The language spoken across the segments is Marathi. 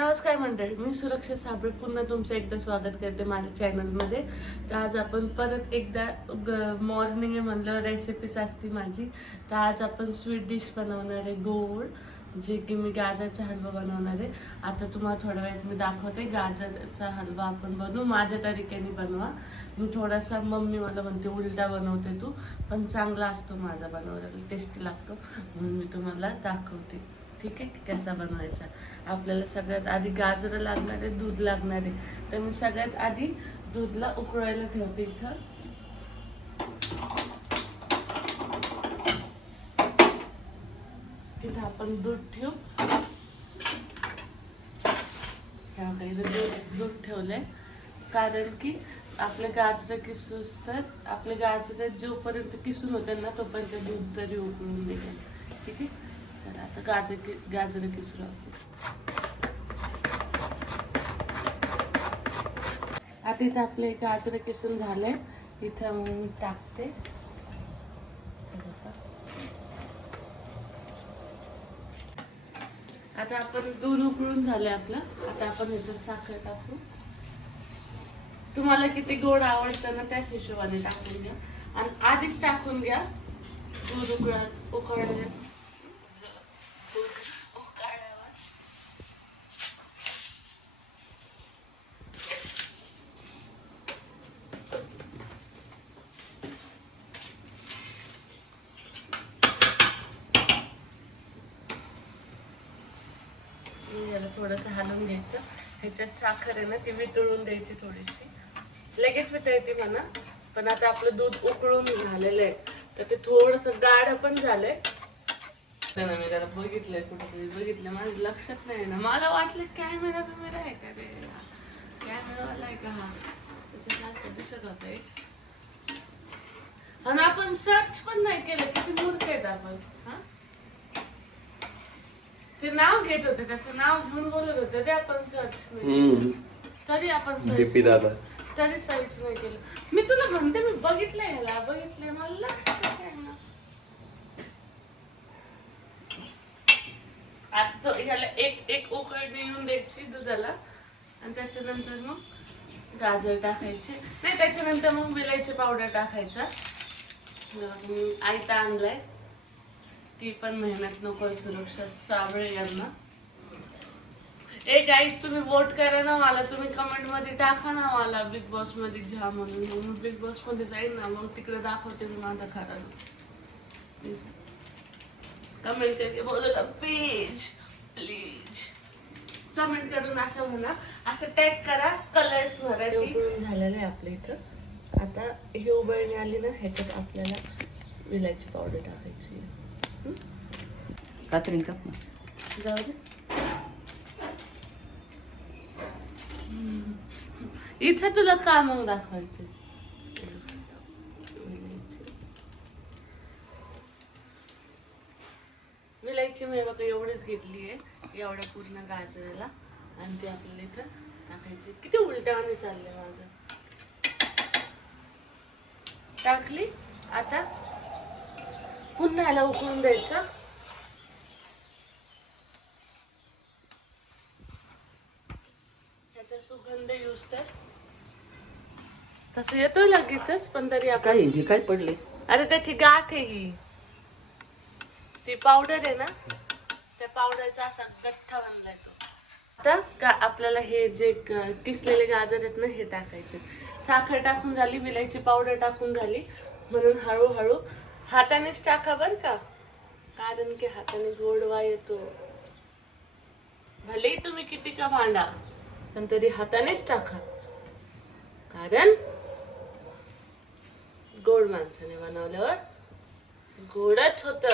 नमस्कार मंडळी, मी सुरक्षा साबळे पुन्हा तुमचं एकदा स्वागत करते माझ्या चॅनलमध्ये. तर आज आपण परत एकदा मॉर्निंग आहे म्हणलं रेसिपीस असते माझी. तर आज आपण स्वीट डिश बनवणार आहे, गोड, जे की मी गाजरचा हलवा बनवणार आहे. आता तुम्हाला थोड्या वेळात मी दाखवते गाजरचा हलवा आपण बनवू माझ्या तरीकेने बनवा. मी थोडासा मम्मी मला म्हणते उलटा बनवते तू, पण चांगला असतो माझा बनवलेला, टेस्टी लागतो, म्हणून मी तुम्हाला दाखवते. ठीक आहे, कसा बनवायचा. आपल्याला सगळ्यात आधी गाजर लागणार आहे, दूध लागणार आहे. तर मी सगळ्यात आधी दूधला उकळायला ठेवते इथं. तिथं आपण दूध ठेवू. दूध ठेवलंय कारण की आपले गाजर किसूस, तर आपले गाजर जोपर्यंत किसून होते ना तोपर्यंत दूध तरी उकळून देईल. ठीक आहे, चला आता गाजर किसू. आता इथं आपले गाजर किसून झाले. इथं मग मी टाकते. आता आपण दूध उकळून झाले आपलं. आता आपण ह्याच्यात साखर टाकू. तुम्हाला किती गोड आवडतं ना त्याच हिशोबाने टाकून घ्या, आणि आधीच टाकून घ्या. दूध उकळल्यावर याला थोडंसं हलवून घ्यायचं. ह्याच्यात साखर आहे ना ती वितळून द्यायची थोडीशी. लगेच वितळते म्हणा, पण आता आपलं दूध उकळून झालेलं आहे तर ते थोडंसं गाढ पण झालंय. मी त्याला बघितलंय, कुठेतरी बघितलं, माझ्या लक्षात नाही ना. मला वाटलं कॅमेरा आहे का रे, कॅमेरावाला आहे का हा, तसं जास्त दिसत होत. आणि आपण सर्च पण नाही केलं, किती मूर्ख आहेत आपण. हा, ते नाव घेत होते, त्याचं नाव घेऊन बोलत होते, ते आपण सर्च नाही, तरी आपण तरी सर्च नाही केलं. मी तुला म्हणते, मी बघितलंय, ह्याला बघितलंय, मला लक्षातच आहे ना. आता ह्याला एक उकळणी येऊन द्यायची दुधाला, आणि त्याच्यानंतर मग गाजर टाकायचे. नाही, त्याच्यानंतर मग विलायची पावडर टाकायचा. आयता आणलाय, ती पण मेहनत नको सुरक्षा साबळे यांना. गाईस, तुम्ही वोट करा ना मला, तुम्ही कमेंट मध्ये टाका ना मला बिग बॉस मध्ये घ्या म्हणून. मी बिग बॉस मध्ये जाईन ना, मग तिकडे दाखवते मी माझा खरा. कमेंट करके बोलो ना प्लीज प्लीज. कमेंट करून असं म्हणा, असं टॅग करा कलर्स मराठी. उकळून झालेलं आहे आपल्या इथं. आता हे उबळणी आली ना, ह्याच्यात आपल्याला विलायची पावडर टाकायची. कात्रीन का जाऊ दे. इथं तुला का मग दाखवायचं. विलायची मी बघा एवढीच घेतली आहे, एवढ्या पूर्ण गाजराला, आणि ते आपल्याला इथं टाकायची. किती उलट्याने चाललंय माझं. टाकली. आता पुन्हा ह्याला उकळून द्यायचं. ह्याचा सुगंध यूज तर तसं येतोय लगेचच, पण तरी आपण काय पडले. अरे त्याची गाठ आहे ही, ती पावडर आहे ना, त्या पावडरचा असा गठ्ठा बनलाय तो. आता आपल्याला हे जे किसलेले गाजर आहेत ना हे टाकायचे. साखर टाकून झाली, विलायची पावडर टाकून झाली, म्हणून हळूहळू हातानेच टाका बर का, कारण की हाताने गोडवा येतो. भले तुम्ही किती का भांडा, पण तरी हातानेच टाका, कारण गोड माणसाने बनवल्यावर गोडच होत.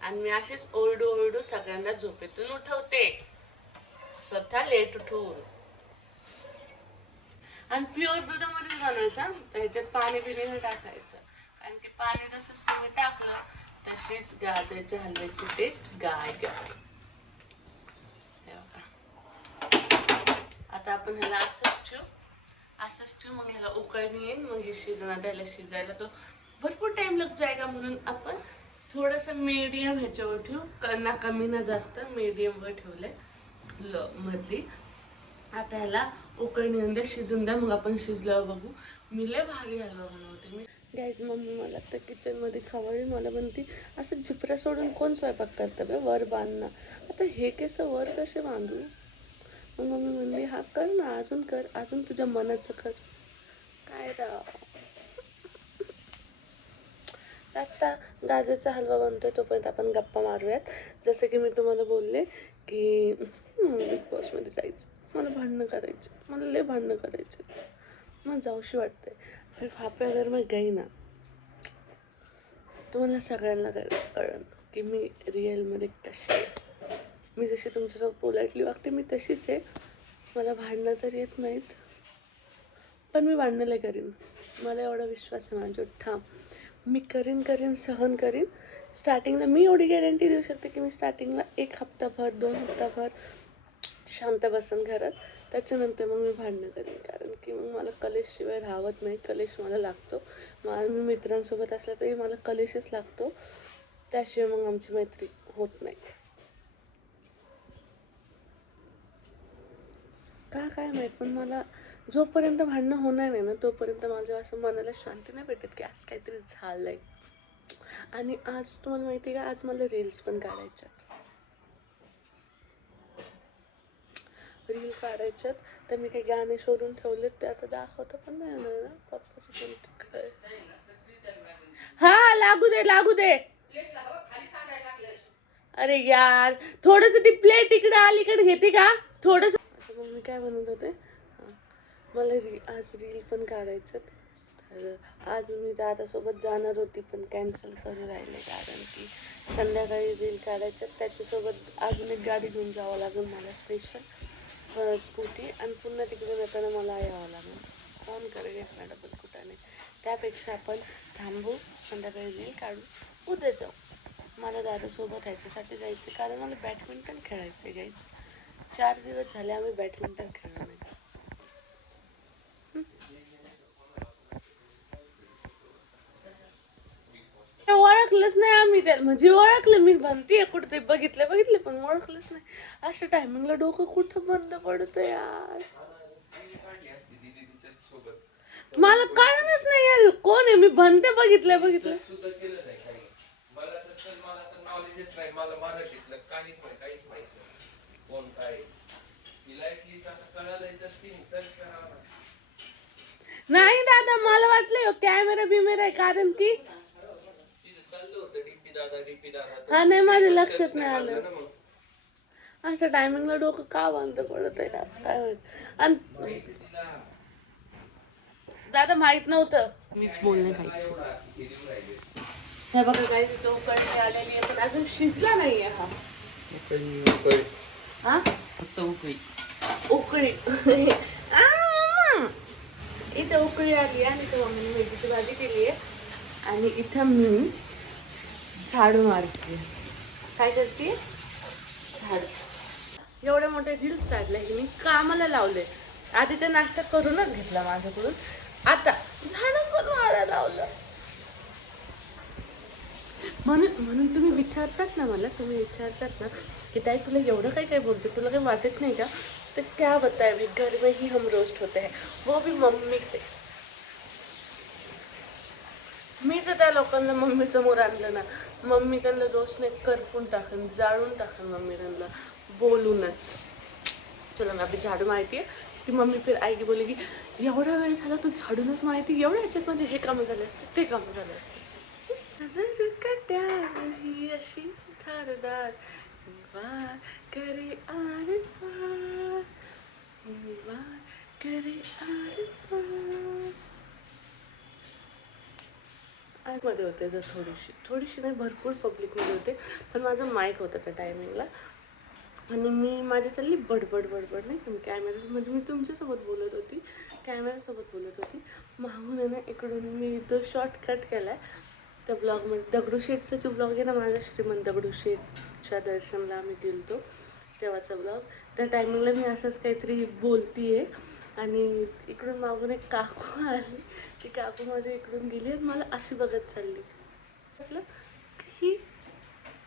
आणि मी असेच ओरडू ओरडू सगळ्यांना झोपेतून उठवते, स्वतः लेट उठून. आणि प्युअर दुधामध्येच बनायचा, त्याच्यात पाणी बिणी नाही टाकायचं, कारण की पाणी जसंच तुम्ही टाकलं तशीच गाजरच्या हलव्याची टेस्ट गायब. आता आपण ह्याला असंच ठेवू, मग ह्याला उकळणी येईल, मग हे शिजणार. त्याला शिजायला तो भरपूर टाइम लग जाएगा, म्हणून आपण थोडंसं मीडियम ह्याच्यावर ठेवू, ना कमी ना जास्त, मीडियमवर ठेवलंय मधली. आता ह्याला उकळी येऊन द्या, शिजून द्या, मग आपण शिजल्यावर बघू. मी लय भारी हलवा बनवते मी. गाईज मम्मी मला तर किचनमध्ये खवळली. मला म्हणती असं झिपऱ्या सोडून कोण स्वयंपाक करतं बे, वर बांधणं. आता हे केस वर कसे बांधू? मग मम्मी म्हणली हा कर ना, अजून कर, अजून तुझ्या मनाचं कर. काय राव. आता गाजरचा हलवा बनतोय, तोपर्यंत आपण गप्पा मारूयात. जसं की मी तुम्हाला बोलले की बिग बॉसमध्ये जायचं, मला भांडणं करायचे, मला लय भांडणं करायचे, मग जाऊशी वाटतंय. फिर फापे अगर मैं गई ना, तुम्हाला सगळ्यांना कळन की मी रिअलमध्ये कशी आहे. मी जशी तुमच्यासोबत पोलाइटली वागते मी तशीच आहे. मला भांडणं तर येत नाहीत, पण मी भांडणं लय करीन. मला एवढा विश्वास आहे माझ्यावर ठाम. मी करीन सहन करीन. स्टार्टिंगला मी एवढी गॅरंटी देऊ शकते की मी स्टार्टिंगला 1 हप्ताभर 2 हप्ताभर शांत बसन घरात. त्याच्यानंतर मग मी भांडणं करीन, कारण की मग मला कलेशशिवाय राहत नाही. कलेश मला लागतो. मी मित्रांसोबत असलं तरी मला कलेशच लागतो, त्याशिवाय मग आमची मैत्री होत नाही. का काय माहीत, पण मला जोपर्यंत भांडणं होणार नाही ना, तोपर्यंत माझ्या असं मनाला शांती नाही भेटत की आज काहीतरी झालंय. आणि आज तुम्हाला माहिती आहे का, आज मला रील्स पण काढायच्यात. रील काढायच्यात, तर मी काही गाणे शोधून ठेवलेत, ते आता दाखवतं पण नाही येणार ना पप्पाची कोणती. हा लागू दे. अरे यार, थोडस ती प्लेट इकडे अलीकडे घेते का थोडस. मग मी काय म्हणत होते, मला आज रील पण काढायचं. तर आज मी दादासोबत जाणार होती, पण कॅन्सल करू राहिले, कारण की संध्याकाळी रील काढायचं. त्याच्यासोबत अजून एक गाडी घेऊन जावं लागेल मला, स्पेशल स्कूटी. आणि पुन्हा तिकडे येताना मला यावं लागेल. कोण करेल एका डबल कुठाने. त्यापेक्षा आपण थांबू, संध्याकाळी रील काढू, उद्या जाऊ. मला दादासोबत ह्याच्यासाठी जायचं, कारण मला बॅडमिंटन खेळायचं आहे गाईज. 4 दिवस झाले आम्ही बॅडमिंटन खेळलो नाही. ओळखलंच नाही आम्ही त्याला, म्हणजे ओळखलं मी म्हणतीये कुठे बघितले पण ओळखलंच नाही. अशा टायमिंगला डोकं कुठं बंद पडतं यार. मला कळलंच नाही यार कोण आहे. मी बनते बघितलंय. नाही दादा, मला वाटलं कॅमेरा बिमेरा आहे, कारण की हा नाही, माझ्या लक्षात नाही आलं. असं टायमिंगला डोकं का बंद पडत आहे यार, काय माहित. आणि दादा माहित नव्हतं, मीच बोलणे खायची. हे बघा काही तिथं उकळी आलेली आहे, पण अजून शिजला नाहीये हा. हा फक्त उकळी इथं उकळी आली आणि इथं मम्मीने मेथीची भाजी केली आहे. आणि इथं मी झाडू मारते. काय करते? झाडू. एवढे मोठे रील्स काढले की मी कामाला लावले. आधी ते नाश्ता करूनच घेतला माझ्याकडून, आता झाडू पण मारायला लावलं. म्हणून तुम्ही विचारतात ना की ताई तुला एवढं काय बोलते, तुला काही वाटत नाही का? तर क्या बताए, भी घर में ही हम रोस्ट होते हैं, वो भी मम्मी से. मी जर त्या लोकांना मम्मी समोर आणलं ना, मम्मी त्यांना रोस्टने करपून टाकन, जाळून टाकन मम्मी त्यांना, बोलूनच. चलो मैं अभी झाडू मारती है. ती मम्मी फिर आईगी बोलेगी एवढा वेळ झाला तू झाडूनच मारती, एवढ्या ह्याच्यात माझे हे कामं झाले असते, ते कामं झाले असते. नजर कट्यार ही अशी धारदार, वार करे आर पार, वार करे आर पार. मध्ये होते जर थोडीशी नाही, भरपूर पब्लिकमध्ये होते, पण माझं माईक होतं त्या टायमिंगला. आणि मी माझी चालली बडबड नाही का, मी कॅमेरा म्हणजे मी तुमच्यासोबत बोलत होती, कॅमेऱ्यासोबत बोलत होती. मागून आहे ना, इकडून मी तो शॉर्टकट केला आहे त्या ब्लॉगमध्ये. दगडूशेठचा जो ब्लॉग आहे ना माझा, श्रीमंत दगडूशेठच्या दर्शनला आम्ही गेलो तेव्हाचा ब्लॉग. त्या टायमिंगला मी असंच काहीतरी बोलती आहे, आणि इकडून मागून एक काकू आली. ती काकू माझ्या इकडून गेली आणि मला अशी बघत चालली. म्हटलं ही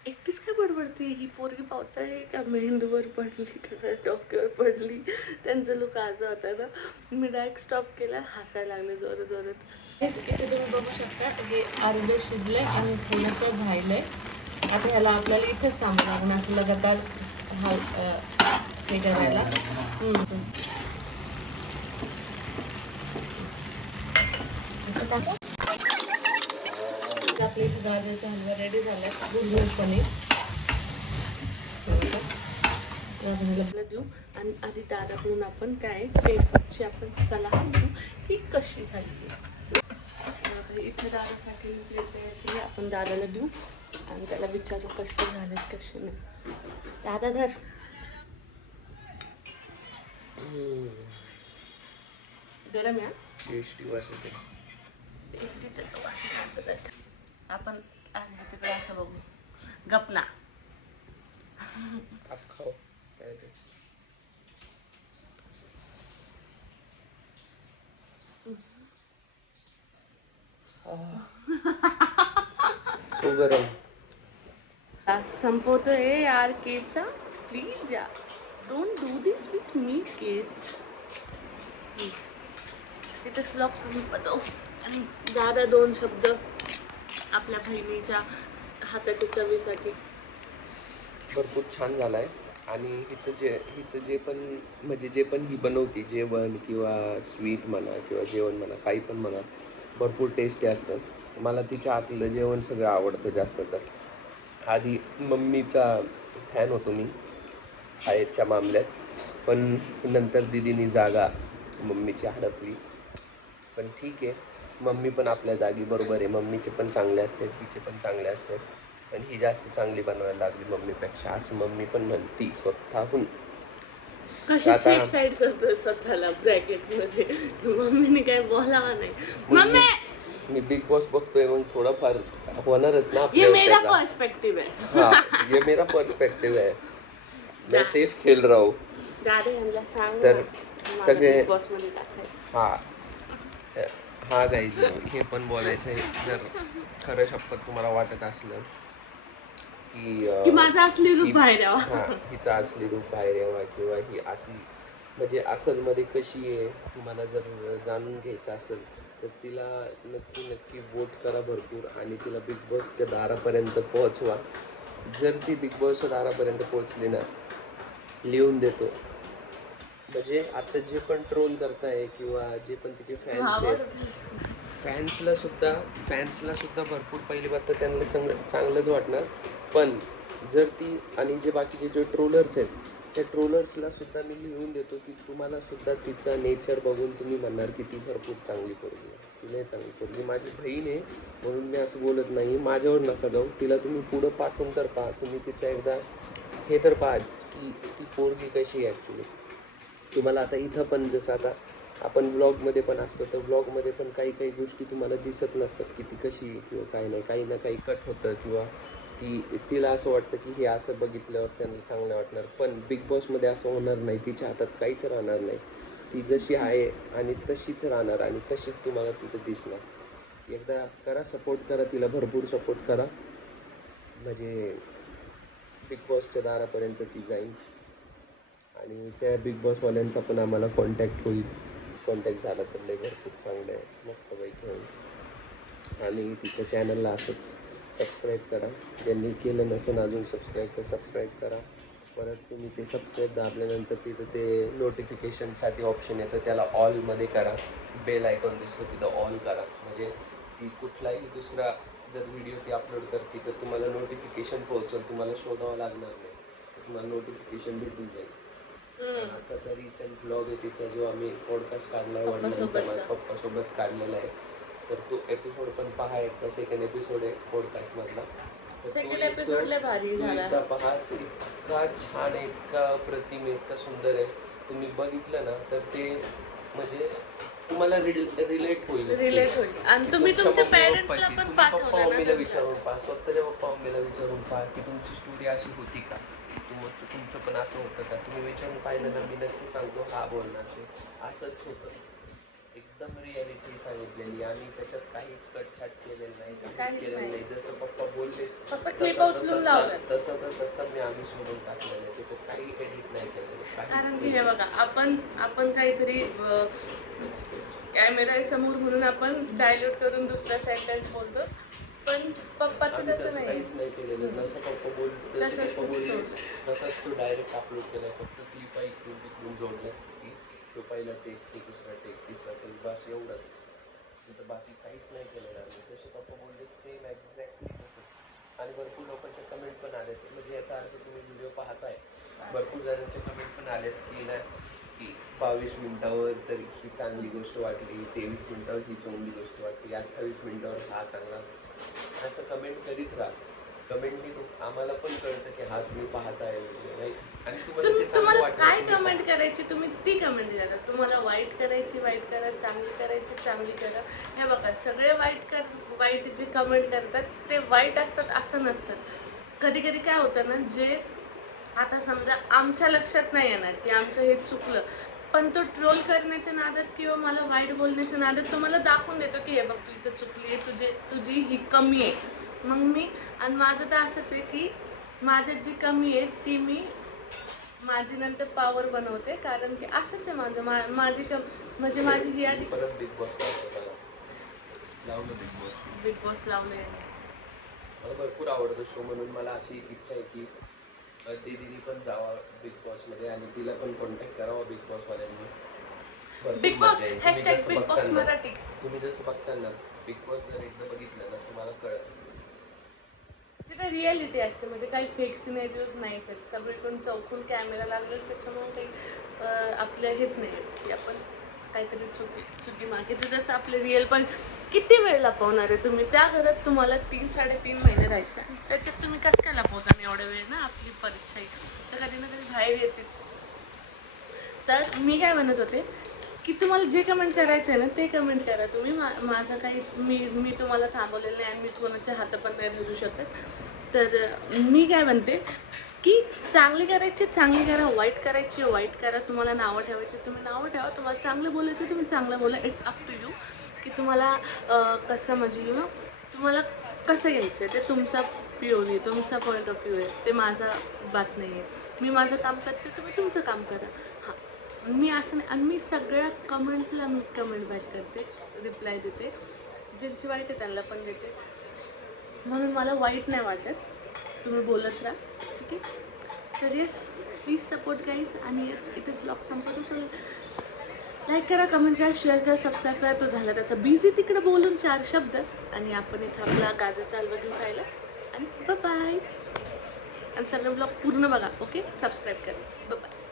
एकटीच काय बडबडते, ही पोरगी पावसाळी का मेंदूवर पडली का डोक्यावर पडली. त्यांचा लुक असं होता ना, मी डायरेक्ट स्टॉप केला, हसायला लागले जोरात जोरात. इथे तुम्ही बघू शकता हे अर्धं शिजलंय आणि थोडंसं राहिलंय. आता ह्याला आपल्याला इथेच थांबावं लागणार असं लगातार हे करायला. आपले इथे गाजरचा हलवा रेडी झाला आहे, गुलगुल पनीर देऊ. आणि आधी दादाकडून आपण काय टेस्टची आपण सलाह घेऊ की कशी झाली. इथे दादासाठी प्लेट तयार केली, आपण दादाला देऊ आणि त्याला विचारू कसे झालेत कसे नाही. दादा धर. गरम या टेस्टीचं वास त्याचा. आपण ह्याच्याकडे असं बघू. गपना गरम संपवतोय यार केसा. प्लीज यार, don't do this with me केस. तिथेच ब्लॉग संपतो आणि दादा 2 शब्द आपल्या बहिणीच्या हाताच्या चवीसाठी. भरपूर छान झाला आहे आणि हिचं जे पण म्हणजे जे पण ही बनवते जेवण किंवा स्वीट म्हणा किंवा जेवण म्हणा काही पण म्हणा भरपूर टेस्टी असतं. मला तिच्या हातलं जेवण सगळं आवडतं जास्त तर. आधी मम्मीचा फॅन होतो मी खायच्या मामल्यात, पण नंतर दिदीनी जागा मम्मीची हडपली. पण ठीक आहे, मम्मी पण आपल्या जागी बरोबर आहे. मम्मीचे पण चांगले असतात, तिचे पण चांगले असतात, पण ही जास्त चांगली बनवायला लागली मम्मीपेक्षा असं मम्मी पण म्हणती स्वतःहून. कशी सेफ साईड करतोय स्वतःला ब्रॅकेटमध्ये. मम्मीने काय बोलावा नाही. मम्मी मी बिग बॉस बघतोय, मग थोडाफार होणारच ना ये मेरा पर्सपेक्टिव है. हाँ ये मेरा पर्सपेक्टिव है, मैं सेफ खेल रहा हूँ. दादा यांना सांग तर सगळे बिग बॉस मध्ये टाकायचं. हा गाईज हे पण बोलायचं आहे, जर खरं शपथ तुम्हाला वाटत असलं की माझं असली रूप बाहेर यावं, हिचा असली रूप बाहेर यावा किंवा ही असली म्हणजे असलमध्ये कशी आहे तुम्हाला जर जाणून घ्यायचं असेल तर तिला नक्की वोट करा भरपूर आणि तिला बिग बॉसच्या दारापर्यंत पोहोचवा. जर ती बिग बॉसच्या दारापर्यंत पोहोचली ना, लिहून देतो म्हणजे आता जे पण ट्रोल करताय किंवा जे पण तिचे फॅन्स आहेत, फॅन्सला सुद्धा भरपूर पहिली बात तर त्यांना चांगलंच वाटणार. पण जर ती आणि जे बाकीचे जे ट्रोलर्स आहेत त्या ट्रोलर्सला सुद्धा मी लिहून देतो की तुम्हाला सुद्धा तिचा नेचर बघून तुम्ही म्हणणार की ती भरपूर चांगली पोरगी आहे, तिला चांगली पोरगी. माझी बहीण आहे म्हणून मी असं बोलत नाही, माझ्यावर नका जाऊ. तिला तुम्ही पुढं पाठवून तर पहा, तुम्ही तिचं एकदा हे तर पहा की ती पोरगी कशी आहे ॲक्च्युली. तुम्हाला आता इथं पण जसं आता आपण ब्लॉगमध्ये पण असतो तर ब्लॉगमध्ये पण काही गोष्टी तुम्हाला दिसत नसतात की ती कशी किंवा काही नाही, काही ना काही कट होतं किंवा तिला असं वाटतं की हे असं बघितल्यावर त्यांना चांगलं वाटणार. पण बिग बॉसमध्ये असं होणार नाही, तिच्या हातात काहीच राहणार नाही. ती जशी आहे आणि तशीच राहणार आणि तशीच तुम्हाला तिथं दिसणार. एकदा करा सपोर्ट करा तिला, भरपूर सपोर्ट करा म्हणजे बिग बॉसच्या दारापर्यंत ती जाईल आणि त्या बिग बॉसवाल्यांचा पण आम्हाला कॉन्टॅक्ट होईल. कॉन्टॅक्ट झाला तर लय भरपूर चांगलं आहे, मस्तपैकी होईल. आणि तिच्या चॅनलला असंच सबस्क्राईब करा, ज्यांनी केलं नसेल अजून सबस्क्राईब तर सबस्क्राईब करा. परत तुम्ही ते सबस्क्राईब दाबल्यानंतर तिथं ते नोटिफिकेशनसाठी ऑप्शन येतं, त्याला ऑलमध्ये करा. बेल आयकॉन दिसतो तिथं ऑल करा, म्हणजे ती कुठलाही दुसरा जर व्हिडिओ ती अपलोड करते तर तुम्हाला नोटिफिकेशन पोहोचेल, तुम्हाला शोधावं लागणार नाही, तुम्हाला नोटिफिकेशन भेटून जाईल. आताचा रिसेंट ब्लॉग आहे तिचा जो आम्ही पॉडकास्ट काढला आहे वडिलांचा पप्पासोबत काढलेला आहे, तर तो एपिसोड पण पहा. एकदा सेकंड एपिसोड आहे पॉडकास्टमधला, सेकंड एपिसोड लय भारी झाला. एकदा पहा, तो इतका छान आहे, इतका अप्रतिम आहे, इतका सुंदर आहे. तुम्ही बघितलं ना तर ते म्हणजे तुम्हाला रिलेट होईल आणि तुम्ही तुमच्या पेरेंट्सला पण पाठवलं पप्पा मम्मीला विचारून पहा, स्वतःच्या पप्पा मम्मीला विचारून पहा की तुमची स्टोरी अशी होती का, तुमचं पण असं होतं का. तुम्ही विचारून पाहिलं ना, मी नक्की सांगतो हा बोलणार ते असंच होतं. एकदम रियालिटी सांगितलेली आणि त्याच्यात काहीच कटछाट केलेलं नाही, काहीच काहीच केलेलं नाही. नाही. जसं पप्पा बोलले फक्त तसं clip तर उचलून तसं- लावलं. तसं तर तसं मी आम्ही सोडून टाकलेलं आहे. त्याच्यात काही एडिट नाही केलेलं, काहीच कारण की नाही. हे बघा, आपण काहीतरी कॅमेरा समोर म्हणून आपण डायल्यूट करून दुसरा सेंटेन्स बोलतो, पण पप्पाचं आम्ही तसं तसं नाही काहीच नाही केलेलं. जसं पप्पा तसंच बोलले सोडलं. तसंच तो डायरेक्ट अपलोड केला. फक्त क्लिपा इकडून तिकडून जोडल्या की तो पहिला टेक, तो दुसरा टेक, तिसरा टेक, बस एवढंच. तर बाकी काहीच नाही केलेलं आम्ही. जसे पप्पा बोलले सेम एक्झॅक्टली तसं. आणि भरपूर लोकांचे कमेंट पण आले, म्हणजे याचा अर्थ तुम्ही व्हिडिओ पाहताय. भरपूर जणांचे कमेंट पण आलेत की ना की 22 मिनिटावर तर ही चांगली गोष्ट वाटली, 23 मिनिटावर ही चांगली गोष्ट वाटली, 28 मिनिटावर हा चांगला. असं कमेंट करीत राहा. कमेंटनी आम्हाला पण कळतं की हा तुम्ही पाहताय व्हिडिओ, नाही. आणि तुम्हाला ते चांगलं तुम्हाला वाटलं काय तुम्ही कमेंट करायची तुम्ही ती कमेंट करा. तुम्हाला वाईट करायची वाईट करा, चांगली करायची चांगली करा. हे बघा, सगळे वाईट जे कमेंट करतात ते वाईट असतात असं नसतं. कधी कधी काय होतं ना, जे आता समजा आमच्या लक्षात नाही येणार की आमचं हे चुकलं, पण तो ट्रोल करण्याच्या नादात किंवा मला वाईट बोलण्याच्या नादात तुम्हाला दाखवून देतो की हे बघ तू इथं चुकली आहे, तुझी ही कमी आहे. मग मी आणि माझं तर असंच आहे की माझ्यात जी कमी आहे ती मी माझी नंतर पावर बनवते. कारण की असंच आहे म्हणजे माझी ही आधी परत बिग बॉस लावलं बिग बॉस लावले. मला भरपूर आवडतो शो, म्हणून मला अशी इच्छा आहे की दीदीनी पण जावा बिग बॉसमध्ये आणि तिला पण कॉन्टॅक्ट करावा बिग बॉसवाल्यांनी. भरपूर बिग बॉस मजा येईल. Hashtag big boss Marathi. तुम्ही जसं बघताना बिग बॉस जर एकदा बघितलं ना तुम्हाला कळत. तिथे रिॲलिटी असते, म्हणजे काही फेक सिनेरिओज नाहीच आहेत. सगळीकडून चौकून कॅमेरा लागले, त्याच्यामुळे काही आपल्या हेच नाही की आपण काहीतरी चुकी मागायचं. जसं आपले रिअल पण किती वेळ लपवणार आहे तुम्ही? त्या घरात तुम्हाला 3-3.5 महिने राहायचं आणि त्याच्यात तुम्ही कसं काय लपवता एवढ्या वेळ ना? आपली परीक्षा आहे तर कधी ना कधी बाहेर येतेच. तर मी काय म्हणत होते की तुम्हाला जे कमेंट करायचं आहे ना ते कमेंट करा तुम्ही. माझं काही मी तुम्हाला थांबवलेलं नाही आणि मी कोणाच्या हात पण नाही धरू शकत. तर मी काय म्हणते की चांगली करायची चांगली करा, वाईट करायची वाईट करा. तुम्हाला नावं ठेवायची तुम्ही नावं ठेवा, तुम्हाला चांगलं बोलायचं तुम्ही चांगलं बोला. इट्स अप टू यू की तुम्हाला कसं म्हणजे तुम्हाला कसं घ्यायचं आहे. ते तुमचा POV आहे, तुमचा पॉईंट ऑफ व्ह्यू आहे. ते माझा बात नाही आहे. मी माझं काम करते, तुम्ही तुमचं काम करा. हां, मी असं नाही. आणि मी सगळ्या कमेंट्सला मी कमेंट बॅक करते, रिप्लाय देते. ज्यांची वाईट आहे त्यांना पण देते. म्हणून मला वाईट नाही वाटत. तुम्ही बोलत राहा, ठीक आहे. तर येस, प्लीज सपोर्ट गाईज. आणि येस, इथेच ब्लॉग संपवतो. सो लाईक करा, कमेंट करा, शेअर करा, सबस्क्राईब करा. तो झाला त्याचा बिझी तिकडे बोलून 4 शब्द. आणि आपण इथं आपला गाजरचा हलवा घेऊन राहिला. आणि बाय. आणि सगळे ब्लॉग पूर्ण बघा, ओके. सबस्क्राईब करा. बाय.